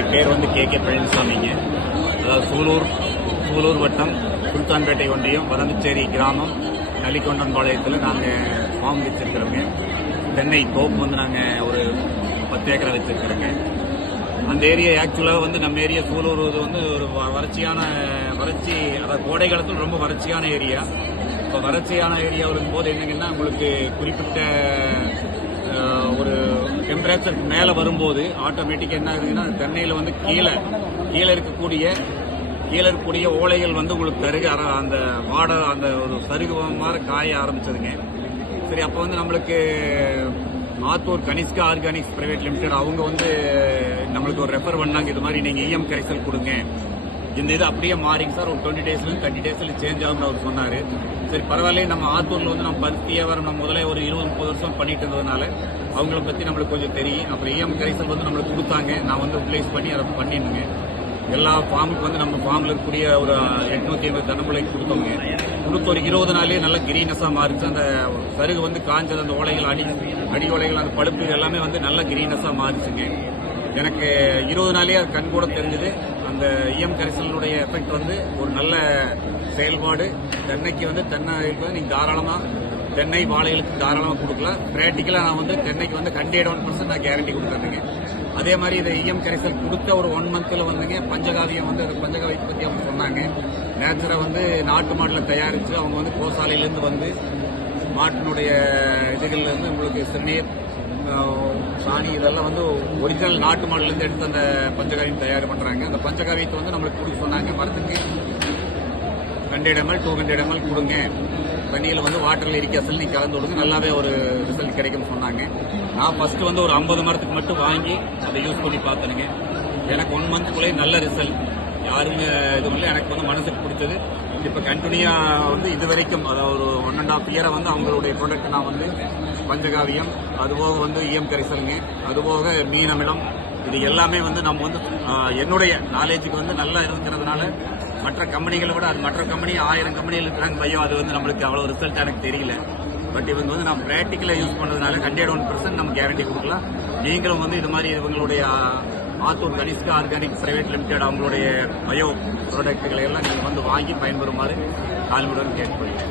என்னுடைய பேர் வந்து கே பழனிசாமிங்க. அதாவது சூலூர் வட்டம் சுல்தான்பேட்டை ஒன்றியம் வதந்திச்சேரி கிராமம் நலிகொண்டன்பாளையத்தில் நாங்கள் ஃபார்ம் வச்சிருக்கிறோங்க. தென்னை தோப்பு வந்து நாங்கள் ஒரு 10 ஏக்கரை வச்சிருக்கிறோங்க. அந்த ஏரியா ஆக்சுவலாக வந்து நம்ம ஏரியா சூலூர் வந்து ஒரு வறட்சி, அதாவது கோடை காலத்தில் ரொம்ப வறட்சியான ஏரியா. இப்போ வறட்சியான ஏரியா இருக்கும்போது என்னங்கன்னா உங்களுக்கு குறிப்பிட்ட ஒரு டெம்பரேச்சருக்கு மேலே வரும்போது ஆட்டோமேட்டிக்காக என்ன ஆகுதுன்னா தென்னையில் வந்து கீழே இருக்கக்கூடிய ஓலைகள் வந்து உங்களுக்கு அந்த அந்த ஒரு சருகு மாதிரி காய ஆரம்பிச்சதுங்க. சரி, அப்போ வந்து நம்மளுக்கு Attur Kanishka organics private limited அவங்க வந்து நம்மளுக்கு ஒரு ரெஃபர் பண்ணாங்க. இது மாதிரி நீங்கள் இஎம் கரைசல் கொடுங்க, இந்த இது அப்படியே மாறிங்க சார், ஒரு 20 டேஸ்ல 30 டேஸ்ல சேஞ்ச் ஆகும்னு அவர் சொன்னார். சரி பரவாயில்ல, நம்ம ஆத்தூரில் வந்து நம்ம பருத்தி வியாபாரம் நம்ம முதல்ல ஒரு 20-30 வருஷம் பண்ணிட்டு இருந்ததுனால அவங்கள பற்றி நம்மளுக்கு கொஞ்சம் தெரியும். அப்புறம் இஎம் கரைசல் வந்து நம்மளுக்கு கொடுத்தாங்க. நான் வந்து யூட்டிலைஸ் பண்ணி அதை பண்ணிடுங்க. எல்லா ஃபார்முக்கு வந்து நம்ம ஃபார்மில் இருக்கக்கூடிய ஒரு 850 தென்னம்பிள்ளைக்கு கொடுத்தோங்க. கொடுத்து ஒரு 20 நாளே நல்ல கிரீனஸாக மாறிச்சு. அந்த சருகு வந்து காஞ்சது, அந்த ஓலைகள் அடி ஓலைகள், அந்த பழுப்பு எல்லாமே வந்து நல்ல கிரீனஸாக மாறிச்சுங்க. எனக்கு 20 நாளே அது கண் கூட தெரிஞ்சது. அந்த இஎம் கரைசலுடைய எஃபெக்ட் வந்து ஒரு நல்ல செயல்பாடு. தென்னைக்கு வந்து நீங்கள் தாராளமாக தென்னை வாழைகளுக்கு தாராளமாக கொடுக்கலாம். பிராக்டிக்கலாக நான் வந்து தென்னைக்கு வந்து 101% நான் கேரண்டி கொடுக்குறேங்க. அதே மாதிரி இதை இஎம் கரைசல் கொடுத்த ஒரு 1 மந்த்தில் வந்துங்க பஞ்சகாவியம் வந்து பஞ்சகாவியத்தை பற்றி அவங்க சொன்னாங்க. நேச்சராக வந்து நாட்டு மாட்டில் தயாரித்து அவங்க வந்து கோசாலையிலேருந்து வந்து மாட்டினுடைய இதுகள்லேருந்து உங்களுக்கு சிறுநீர் சாணி இதெல்லாம் வந்து ஒரிஜினல் நாட்டு மாடுலேருந்து எடுத்து அந்த பஞ்சகாவியம் தயார் பண்ணுறாங்க. அந்த பஞ்சகாவியத்தை வந்து நம்மளுக்கு கொடுக்க சொன்னாங்க. மரத்துக்கு 100 ml 200 ml கொடுங்க, தண்ணியில் வந்து வாட்டரில் இருக்க சொல்லி கலந்து கொடுங்க, நல்லாவே ஒரு ரிசல்ட் கிடைக்கும்னு சொன்னாங்க. நான் ஃபர்ஸ்ட் வந்து ஒரு 50 மரத்துக்கு மட்டும் வாங்கி அதை யூஸ் பண்ணி பார்த்தேனுங்க. எனக்கு 1 மந்த்துக்குள்ளே நல்ல ரிசல்ட். யாருமே இது இல்லை, எனக்கு வந்து மனசுக்கு பிடிச்சது. இப்போ கண்டினியூவாக வந்து இது வரைக்கும் அதாவது ஒரு 1.5 இயரை வந்து அவங்களுடைய ப்ராடக்ட் நான் வந்து பஞ்சகாவியம், அதுபோக வந்து இஎம் கரைசலுங்க, அதுபோக மீன் அமிலம், இது எல்லாமே வந்து நம்ம வந்து என்னுடைய நாலேஜுக்கு வந்து நல்லா இருக்கிறதுனால மற்ற கம்பெனிகளை விட மற்ற கம்பெனி 1000 கம்பெனிகள் இருக்கிறாங்க பையன், அது வந்து நம்மளுக்கு அவ்வளோ ரிசல்ட் எனக்கு தெரியல. பட் இவங்க வந்து நம்ம ப்ராக்டிக்கலாக யூஸ் பண்ணுறதுனால 101% நம்ம கேரண்டி கொடுக்கலாம். நீங்களும் வந்து இது மாதிரி இவங்களுடைய Attur Kanishka organic private limited அவங்களுடைய பயோ ப்ராடக்ட்டுகளை எல்லாம் நீங்கள் வந்து வாங்கி பயன்பெறுமாறு தாழ்மையுடன் கேட்டுக்கொள்கிறேன்.